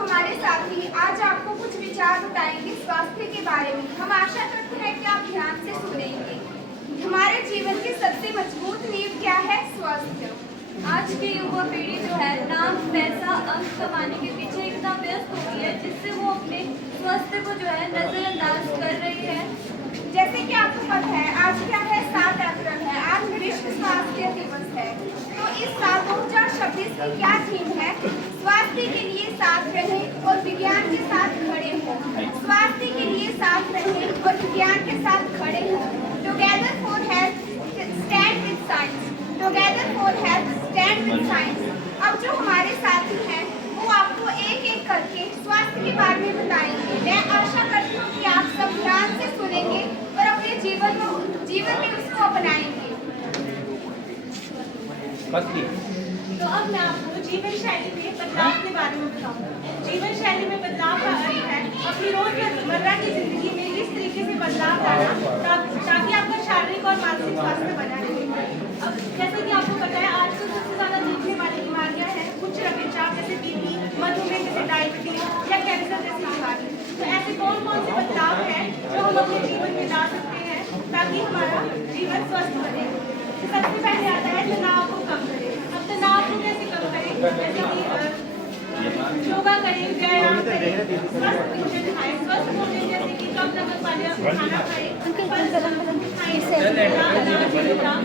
हमारे साथी आज आपको कुछ विचार बताएंगे स्वास्थ्य के बारे में। हम आशा करते हैं कि आप ध्यान से सुनेंगे। हमारे जीवन की सबसे मजबूत नींव क्या है? स्वास्थ्य। आज की युवा पीढ़ी जो है नाम, पैसा, अंक कमाने के पीछे इतना व्यस्त हो गई है जिससे वो अपने स्वास्थ्य को जो है नजरअंदाज कर रही है। जैसे कि आपको पता है आज क्या है, 7 अप्रैल है, आज विश्व स्वास्थ्य दिवस है। तो इस साल 2026 की क्या थीम है? स्वास्थ्य के लिए साथ रहें और विज्ञान के साथ खड़े हों। स्वास्थ्य के लिए साथ रहें और विज्ञान के साथ खड़े हों। Together for health, stand with science. Together for health, stand with science. अब जो हमारे साथी हैं वो आपको एक एक करके स्वास्थ्य के बारे में बताएंगे। मैं आशा करती हूँ कि आप सब ध्यान से सुनेंगे और अपने जीवन में उसको अपनाएंगे। तो अब मैं आपको जीवन शैली में बदलाव के बारे में बताऊंगा। जीवन शैली में बदलाव का अर्थ है अपनी रोजमर्रा की जिंदगी में इस तरीके से बदलाव लाना ताकि आपका शारीरिक और मानसिक स्वास्थ्य बना रहे। अब जैसे कि आपको पता है आजकल सबसे ज्यादा देखने वाली बीमारियां हैं उच्च रक्तचाप जैसे बीपी, मधुमेह जैसे डायबिटीज या कैंसर जैसी बीमारी। तो ऐसे कौन कौन से बदलाव हैं जो हम अपने जीवन में ला सकते हैं ताकि हमारा जीवन स्वस्थ बने? सबसे पहले आता है तनाव को कम करें। अब तनाव को कैसे कम करें? जैसे कि योगा करें, व्यायाम करें, स्वस्थ भोजन खाएं। स्वस्थ भोजन जैसे कि कम नमक वाले खाना खाएं, फल खाएं, सलाद,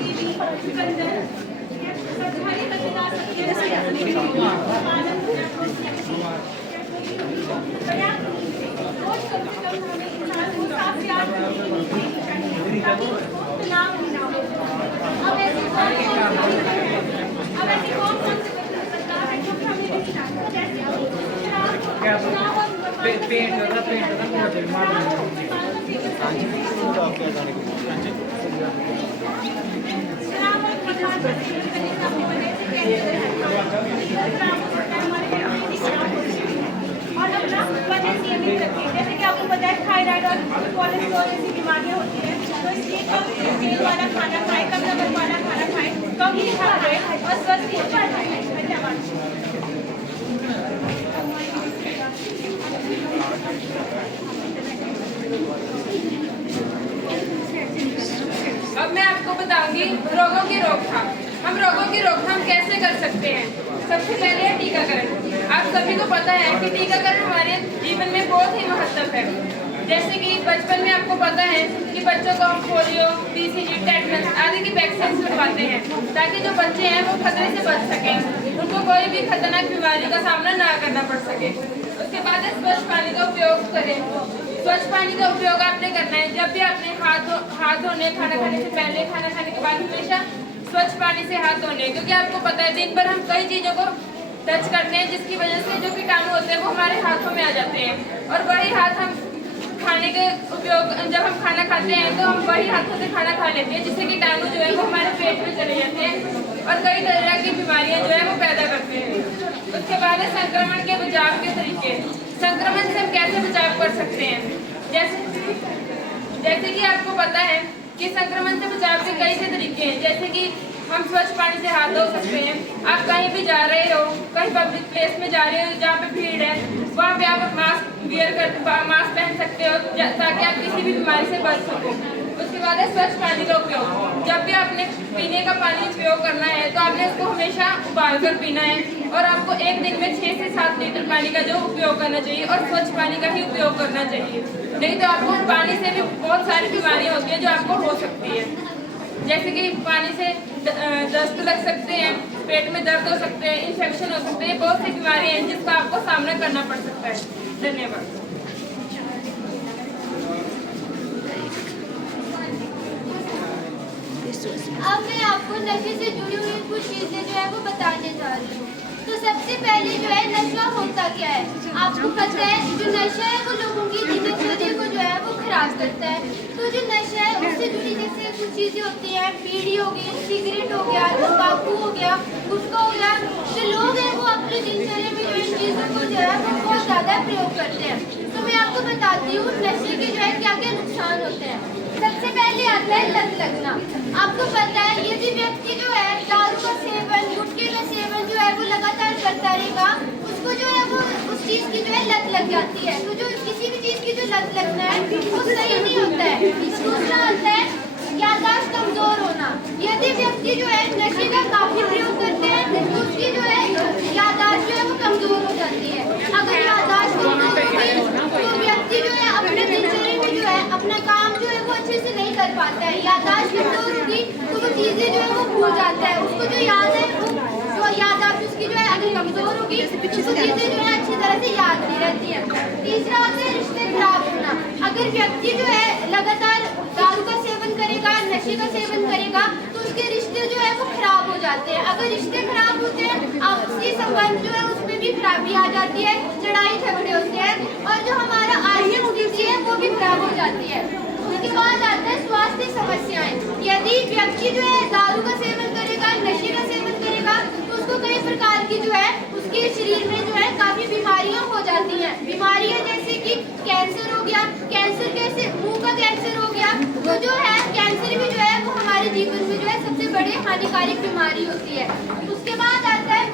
कीवी, चुकंदर, हरी पत्तेदार सब्जियां पालक, रोज कम से कम हमें इंसान को 7 से 8 घंटे की नींद लेनी चाहिए ताकि उसको तनाव नहीं ना हो। अब ऐसे कौन कौन से बदलाव हैं जो हमें नहीं लाना? जैसे तनाव और और अपना वजन नियमित रखें। जैसे कि आपको पता है थायराइड और कोलेस्ट्रॉल जैसी बीमारियां होती हैं, तो इसलिए कम तेल वाला खाना खाएं, कम नमक वाला खाना खाएं, कम मीठा खाएं और स्वस्थ भोजन खाएं। धन्यवाद। अब मैं आपको बताऊंगी रोगों की रोकथाम। हम रोगों की रोकथाम कैसे कर सकते हैं? सबसे पहले है टीकाकरण। आप सभी को पता है कि टीकाकरण हमारे जीवन में बहुत ही महत्व है। जैसे कि बचपन में आपको पता है कि बच्चों को हम पोलियो, BCG, टेटनस आदि की वैक्सीन लगवाते हैं ताकि जो बच्चे हैं वो खतरे से बच सकें, उनको कोई भी खतरनाक बीमारी का सामना ना करना पड़ सके। उसके बाद है स्वच्छ पानी का उपयोग करें। स्वच्छ पानी का उपयोग आपने करना है जब भी आपने हाथ धोने, खाना खाने से पहले, खाना खाने के बाद हमेशा स्वच्छ पानी से हाथ धोने, क्योंकि आपको पता है दिन भर हम कई चीज़ों को टच करते हैं जिसकी वजह से जो कीटाणु होते हैं वो हमारे हाथों में आ जाते हैं और वही हाथ हम खाने के उपयोग, जब हम खाना खाते हैं तो हम वही हाथों से खाना खा लेते हैं जिससे कीटाणु जो है वो हमारे पेट में चले जाते हैं और कई तरह की बीमारियां जो है वो पैदा करते हैं। उसके बाद है संक्रमण के बचाव के तरीके। संक्रमण से हम कैसे बचाव कर सकते हैं? जैसे कि आपको पता है कि संक्रमण से बचाव के कई से तरीके हैं, जैसे कि हम स्वच्छ पानी से हाथ धो सकते हैं। आप कहीं भी जा रहे हो, कहीं पब्लिक प्लेस में जा रहे हो जहाँ पे भीड़ है, वहाँ पे आप मास्क पहन सकते हो ताकि आप किसी भी बीमारी से बच सको। उसके बाद है स्वच्छ पानी का उपयोग। जब भी आपने पीने का पानी उपयोग करना है तो आपने उसको हमेशा उबाल कर पीना है और आपको एक दिन में 6 से 7 लीटर पानी का जो उपयोग करना चाहिए और स्वच्छ पानी का ही उपयोग करना चाहिए। नहीं तो आपको पानी से भी बहुत सारी बीमारियां होती हैं जो आपको हो सकती है, जैसे कि पानी से दस्त लग सकते हैं, पेट में दर्द हो सकते हैं, इन्फेक्शन हो सकते हैं, बहुत सी बीमारियां हैं जिसका आपको सामना करना पड़ सकता है। धन्यवाद। अब मैं आपको नशे से जुड़ी हुई कुछ चीजें जो है वो बताने जा रही हूँ। तो सबसे पहले जो है नशा होता क्या है? आपको पता है जो नशा है वो लोगों की दिनचर्या को जो है वो खराब करता है। तो जो नशा है उससे जुड़ी जैसे कुछ चीजें होती हैं, बीड़ी हो गई, सिगरेट हो गया, तंबाकू हो गया, गुटखा हो गया। जो लोग हैं वो अपनी दिनचर्या में जो इन चीजों को जो है वो बहुत ज्यादा प्रयोग करते हैं। तो मैं आपको बताती हूँ नशे के जो है क्या क्या नुकसान होते हैं। सबसे पहले आता है लत लगना। आपको पता है यदि व्यक्ति जो है दारू का सेवन, गुटखे का सेवन जो है है वो लगातार करता रहेगा, उसको जो है वो उस चीज़ की जो है लत लग जाती है। तो जो किसी भी चीज़ की जो लत लगना है वो सही नहीं होता है। दूसरा होता है याददाश्त कमजोर होना। यदि व्यक्ति जो है नशे का काफी प्रयोग करते हैं तो उसकी जो है याददाश्त जो है वो कमजोर हो जाती है। अगर याददाश्त कमजोर होगी तो व्यक्ति जो है अपने दिनचर्या में जो है अपना काम जो है वो अच्छे से नहीं कर पाता है। याददाश्त कमजोर होगी तो वो चीजें जो है वो भूल जाता है, उसको जो याद है वो जो याददाश्त उसकी जो है अगर कमजोर होगी तो चीजें जो है अच्छी तरह से याद नहीं रहती है। तीसरा होता है रिश्ते खराब होना। अगर व्यक्ति जो है लगातार दारू का सेवन करेगा, नशे का सेवन करेगा तो उसके रिश्ते जो है वो खराब हो जाते हैं। अगर रिश्ते खराब होते हैं आपसी संबंध जो है उसमें भी खराबी आ जाती है, लड़ाई झगड़े होते हैं और जो हमारा आर्थिक स्थिति है वो भी खराब हो जाती है। उसके बाद आता है स्वास्थ्य समस्याएं। यदि व्यक्ति जो है दारू का सेवन करेगा, नशे का सेवन करेगा तो उसको कई प्रकार की जो है उसके शरीर में जो है काफी बीमारियां हो जाती हैं। बीमारियां जैसे कि कैंसर हो गया, कैंसर कैसे मुंह का कैंसर हो गया। तो जो है कैंसर भी जो है वो हमारे जीवन में जो है सबसे बड़ी हानिकारक बीमारी होती है। उसके बाद आता है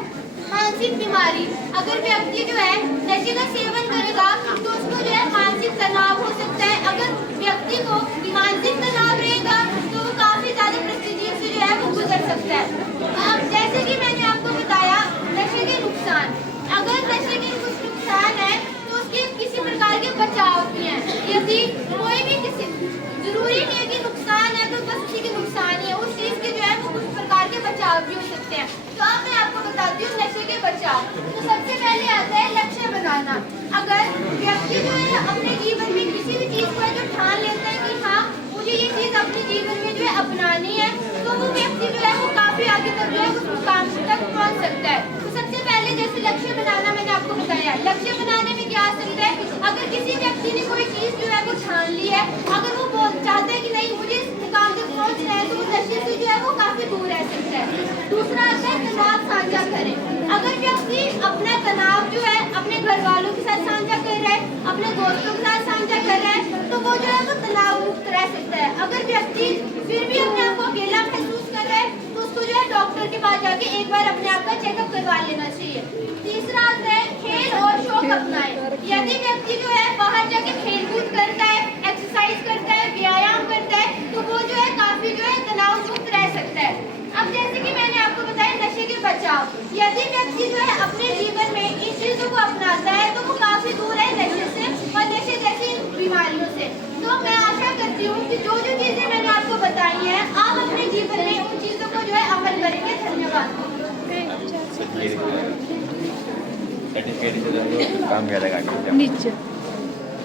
मानसिक बीमारी। अगर व्यक्ति जो है नशे का सेवन करेगा तो उसको जो है मानसिक तनाव हो सकता है। अगर व्यक्ति को मानसिक तनाव रहेगा तो वो काफी ज्यादा परिस्थितियों से जो है वो गुजर सकता है। अब जैसे कि मैंने आपको बताया नशे के नुकसान, अगर नशे के कुछ नुकसान है तो उसके किसी प्रकार के बचाव भी हैं। यदि कोई भी किसी जरूरी नहीं है कि नुकसान है तो बस उसी के नुकसान ही है, उस चीज के जो है वो कुछ प्रकार के बचाव भी हो सकते हैं। तो अब मैं आपको बताती हूँ नशे के बचाव। तो सबसे पहले आता है लक्ष्य बनाना। अगर व्यक्ति जो है अपने जीवन में किसी भी चीज को जो ठान लेता है कि हाँ मुझे ये चीज अपने जीवन में जो है अपनानी है तो वो व्यक्ति जो है वो काफी आगे तक जो है उस मुकाम तक पहुंच सकता है। तो सबसे पहले जैसे लक्ष्य बनाना मैंने आपको बताया, लक्ष्य बनाने में क्या आ सकता है, अगर किसी व्यक्ति ने कोई चीज जो है वो ठान ली है, अगर वो चाहता है कि नहीं मुझे इस मुकाम तक पहुंचना है तो वो नशे से जो है वो काफी दूर रह सकता है। दूसरा आता है तनाव साझा करें। अगर व्यक्ति अपना तनाव जो है अपने घर वालों के साथ साझा कर रहा है, अपने दोस्तों के साथ साझा कर रहा है तो वो जो है वो तनाव मुक्त रह सकता है। अगर व्यक्ति फिर भी अपने आप को अकेला महसूस कर रहा है तो उसको जो है डॉक्टर के पास जाके एक बार अपने आप का चेकअप करवा लेना चाहिए। तीसरा आता है खेल और शौक अपनाएं। यदि व्यक्ति जो है बाहर जाके खेल कूद करता है, एक्सरसाइज करता है, व्यायाम करता है तो वो जो है काफी जो है तनाव मुक्त रह सकता है। अब जैसे कि मैंने आपको बताया नशे के बचाव, यदि व्यक्ति जो है अपने जीवन में इन चीजों को अपनाता है तो वो काफी दूर है नशे से और नशे जैसी बीमारियों से। तो मैं आशा करती हूँ कि जो जो चीजें मैंने आपको बताई हैं आप अपने जीवन में उन चीजों को जो है अमल करेंगे। धन्यवाद। नीचे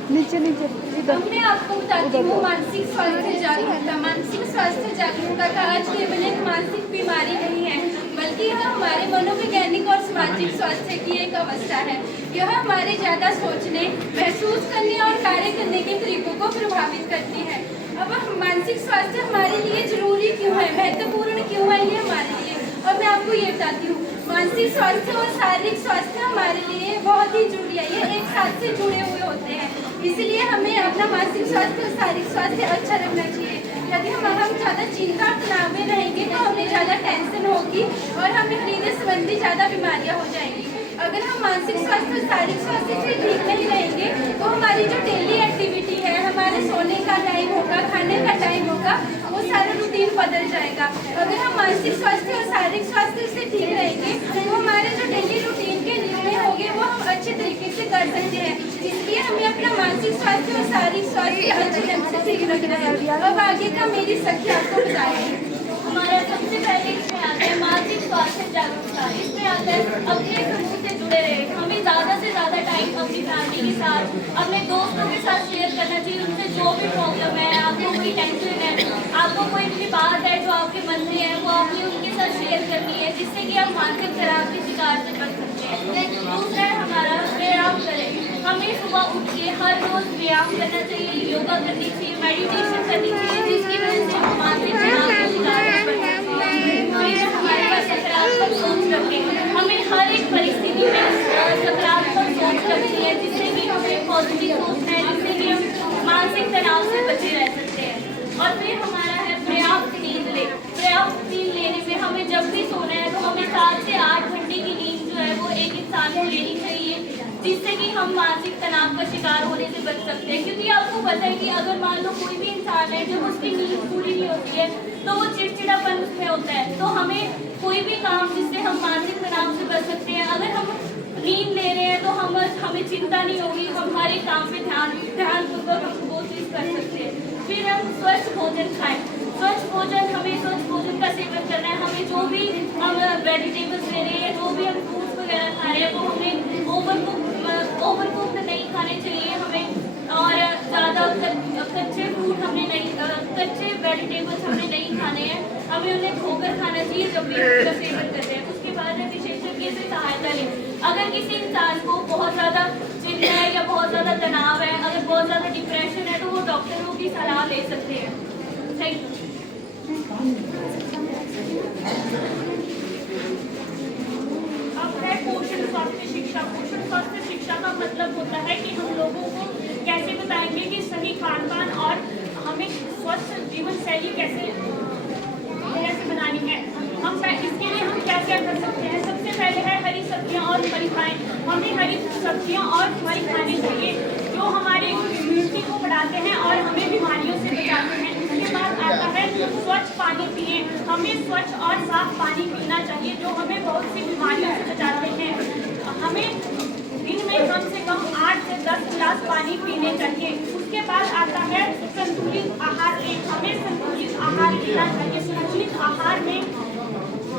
नीचे नीचे अब मैं आपको बताती हूँ मानसिक स्वास्थ्य जागरूकता। मानसिक स्वास्थ्य जागरूकता का आज केवल एक मानसिक बीमारी नहीं है बल्कि यह हमारे मनोवैज्ञानिक और सामाजिक स्वास्थ्य की एक अवस्था है। यह हमारे ज्यादा सोचने, महसूस करने और कार्य करने के तरीकों को प्रभावित करती है। अब मानसिक स्वास्थ्य हमारे लिए जरूरी क्यों है, महत्वपूर्ण क्यों है ये हमारे लिए, और मैं आपको ये बताती हूँ। मानसिक स्वास्थ्य और शारीरिक स्वास्थ्य हमारे लिए बहुत ही जरूरी है, ये एक साथ से जुड़े हुए होते हैं। इसलिए हमें अपना मानसिक स्वास्थ्य और शारीरिक स्वास्थ्य अच्छा रखना चाहिए। यदि हम ज़्यादा चिंता और तनाव में रहेंगे तो हमें ज़्यादा टेंशन होगी और हमें हृदय संबंधी ज़्यादा बीमारियाँ हो जाएंगी। अगर हम मानसिक स्वास्थ्य और शारीरिक स्वास्थ्य से ठीक नहीं रहेंगे तो हमारी जो डेली एक्टिविटी है, हमारे सोने का टाइम होगा, खाने का टाइम होगा, वो सारा रूटीन बदल जाएगा। अगर हम मानसिक स्वास्थ्य और शारीरिक स्वास्थ्य से ठीक रहेंगे तो हमारे जो डेली रूटीन के निर्णय होंगे वो हम अच्छे तरीके से कर सकते हैं। इसलिए हमें अपना मानसिक स्वास्थ्य और शारीरिक स्वास्थ्य अच्छे ढंग से ठीक रखना है। अब आगे का मेरी सखी आपको बताएगी। हमारा सबसे पहले इसमें आता है मानसिक स्वास्थ्य जागरूकता। इसमें आता है अपने समूह से जुड़े रहे, हमें ज़्यादा से ज़्यादा टाइम अपनी फैमिली के साथ, अपने दोस्तों के साथ शेयर करना चाहिए। उनसे जो भी प्रॉब्लम है, आपको कोई टेंशन है, आपको कोई भी बात है जो आपके मन में है, वो आपने उनके साथ शेयर करनी है, जिससे कि आप मानसिक तनाव के शिकार से बच सकते हैं। दूसरा है हमारा व्यायाम करें। हमें सुबह उठ के हर रोज़ व्यायाम करना चाहिए, योगा करनी चाहिए, मेडिटेशन करनी चाहिए, जिसकी वजह से हम मानसिक तनाव के शिकार से बच सकते हैं। फिर हमारे पास सकारात्मक सोच रखें। हमें हर एक परिस्थिति में सकारात्मक सोच रखनी है, जिससे कि हमें पॉजिटिव सोचना है, जिससे कि हम मानसिक तनाव से बचे रह सकते हैं। और फिर हमारा है पर्याप्त नींद लें। पर्याप्त नींद लेने में हमें जब भी सोना है तो हमें 7 से 8 घंटे की नींद सकते हैं, क्योंकि आपको पता है कि अगर मान लो कोई भी इंसान है जब उसकी नींद पूरी नहीं होती है तो वो चिड़चिड़ापन उसमें होता है। तो हमें कोई भी काम जिससे हम मानसिक तनाव से बच सकते हैं, अगर हम नींद ले रहे हैं तो हमें चिंता नहीं होगी, हम हमारे काम पे ध्यानपूर्वक वो चीज़ कर सकते हैं। फिर हम स्वच्छ भोजन खाएं। हमें स्वच्छ भोजन का सेवन करना है। हमें जो भी हम वेजिटेबल्स ले रहे हैं, जो भी हम फ्रूट्स वगैरह खा रहे हैं, वो हमें ओवरकुक्ड नहीं खाने चाहिए हमें, और ज़्यादा कच्चे फ्रूट कच्चे वेजिटेबल्स हमने नहीं खाने हैं, हमें उन्हें धोकर खाना चाहिए जब भी उनका सेवन करते हैं। उसके बाद में विशेषज्ञ से सहायता लें। अगर किसी इंसान को बहुत ज़्यादा चिंता है या बहुत ज़्यादा तनाव है, अगर बहुत ज़्यादा डिप्रेशन है, तो वो डॉक्टरों की सलाह ले सकते हैं। Thank you. अब है पोषण स्वास्थ्य शिक्षा। पोषण स्वास्थ्य शिक्षा का मतलब होता है कि हम लोगों को कैसे बताएंगे कि सही खान पान और हमें स्वस्थ जीवन शैली कैसे बनानी है। इसके लिए हम क्या क्या कर सकते हैं। सबसे पहले है हरी सब्जियां और फल खाएं। हमें हरी सब्जियां और फल खाने चाहिए जो हमारे इम्यूनिटी को बढ़ाते हैं और हमें बीमारियों से बचाते हैं। इसके बाद आता है स्वच्छ पानी पिए। हमें स्वच्छ और साफ पानी पीना चाहिए जो हमें बहुत सी बीमारियों से बचाते हैं। हमें दिन में कम से कम 8 से 10 गिलास पानी पीने चाहिए। उसके बाद आता है संतुलित आहार। हमें संतुलित आहार लेना चाहिए। संतुलित आहार में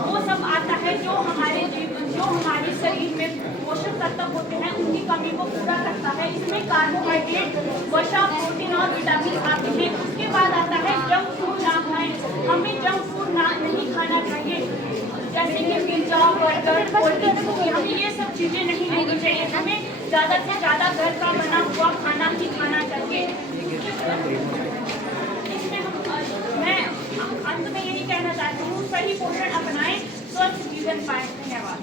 वो सब आता है जो हमारे शरीर में पोषक तत्व होते हैं उनकी कमी को पूरा करता है। इसमें कार्बोहाइड्रेट, वसा, प्रोटीन और विटामिन आते हैं। उसके बाद आता है जंक फूड ना खाएं। हमें जंक फूड नहीं खाना चाहिए, जैसे कि पिज्जा, बर्गर, कोल्ड ड्रिंक्स, हमें ये सब चीज़ें नहीं लेनी चाहिए। हमें ज़्यादा से ज़्यादा घर का बना हुआ खाना ही खाना चाहिए। मैं अंत में यही कहना चाहती हूँ, सही पोषण अपनाएं, स्वस्थ जीवन पाएं। धन्यवाद।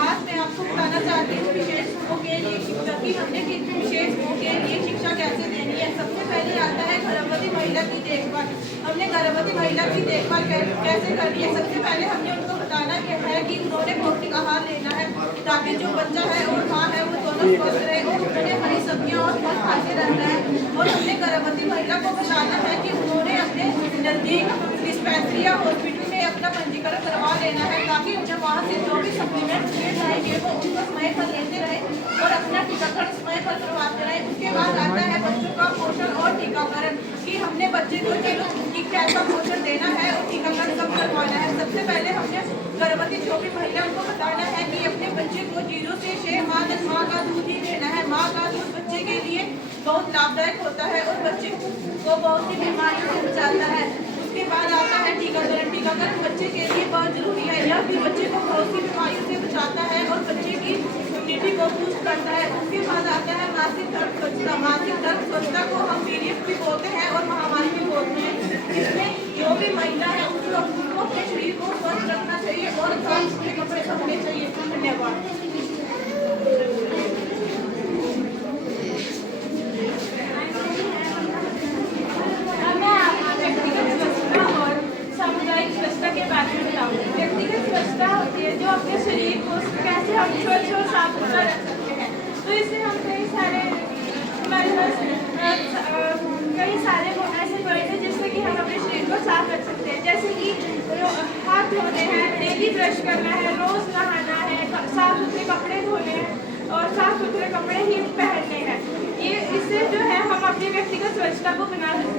आज मैं आपको बताना चाहती हूँ विशेष समूह के लिए शिक्षा की हमने विशेष समूह के लिए शिक्षा कैसे देनी है। सबसे पहले आता है गर्भवती महिला की देखभाल। हमने गर्भवती महिला की देखभाल कैसे करनी है। सबसे पहले हमने उनको बताना है कि उन्होंने पौष्टिक आहार लेना है ताकि जो बच्चा है और माँ है वो दोनों स्वस्थ रहे, और उन्होंने हरी सब्जियाँ और फल खाते रहना है। और हमने गर्भवती महिला को बताना है कि उन्होंने अपने नज़दीक डिस्पेंसरी या हॉस्पिटल में अपना पंजीकरण करवा लेना है ताकि उन्हें वहाँ से जो भी सप्लीमेंट मिल जाएंगे वो उनको समय पर लेते रहे और अपना टीकाकरण समय पर करवाते रहे। उसके बाद आता है बच्चों का पोषण और टीकाकरण कि हमने बच्चे को कैसा पोषण देना है और टीकाकरण कब करवाना है। सबसे पहले हमने गर्भवती जो भी महिला उनको बताना है कि अपने बच्चे को 0 से 6 माह तक माँ का दूध ही देना है। माँ का दूध बच्चे के लिए बहुत लाभदायक होता है और बच्चे को बहुत सी बीमारियों से बचाता है। उसके बाद आता है टीकाकरण। टीकाकरण बच्चे के लिए बहुत जरूरी है। यह भी बच्चे को बहुत सी बीमारियों से बचाता है और बच्चे की इम्यूनिटी को बूस्ट करता है। उसके बाद आता है मासिक धर्म स्वच्छता। मासिक धर्म स्वच्छता को हम पीरियड भी बोलते हैं और महामारी भी बोलते हैं। इसमें जो भी महिला है उसको अपने शरीर को स्वस्थ रखना चाहिए और साफ सुथरे कपड़े पहनने चाहिए। धन्यवाद। सामुदायिक स्वच्छता के बारे में बताऊँ। व्यक्तिगत स्वच्छता होती है जो अपने शरीर को कैसे हम स्वच्छ और साफ सुथरा रख सकते हैं। तो इससे हम कई सारे हमारे पास कई सारे ऐसे पॉइंट हैं जिससे कि हम अपने शरीर को साफ रख सकते हैं। जैसे कि हाथ धोने हैं, डेली ब्रश करना है, रोज नहाना है, साफ सुथरे कपड़े धोने हैं और साफ सुथरे कपड़े ही पहनने हैं। ये इससे जो है हम अपनी व्यक्तिगत स्वच्छता को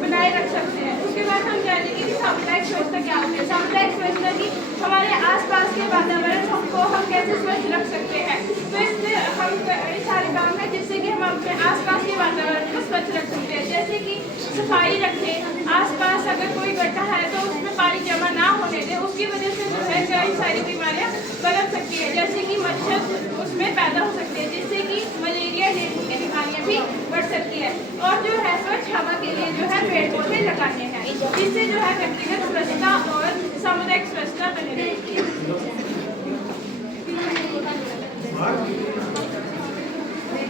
बनाए रख सकते हैं। उसके बाद हम जानेंगे कि सामुदायिक स्वच्छता क्या होती है। सामुदायिक स्वच्छता की हमारे आसपास के वातावरण को हम कैसे स्वच्छ रख सकते हैं। तो इससे हम कई सारे काम हैं जिससे कि हम अपने आसपास के वातावरण को स्वच्छ रख सकते हैं। जैसे कि सफाई रखें, आसपास अगर कोई गड्ढा है तो उसमें पानी जमा ना होने दें, उसकी वजह से जो है कई सारी बीमारियाँ पनप सकती है। जैसे कि मच्छर उसमें पैदा हो सकते हैं जिससे कि मलेरिया, डेंगू की बीमारियाँ भी बढ़ सकती है। और जो है स्वच्छ हवा के लिए जो है पेड़ पौधे लगाने हैं, जिससे जो है व्यक्तिगत स्वच्छता और सामुदायिक स्वच्छता बनी रहेगी।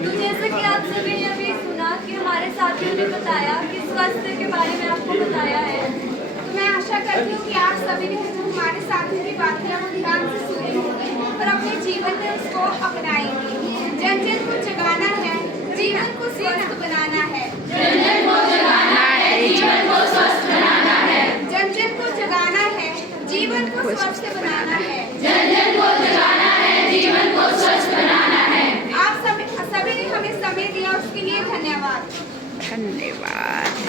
तो जैसे कि आप सभी ने अभी सुना कि हमारे साथियों ने बताया कि स्वास्थ्य के बारे में आपको बताया है,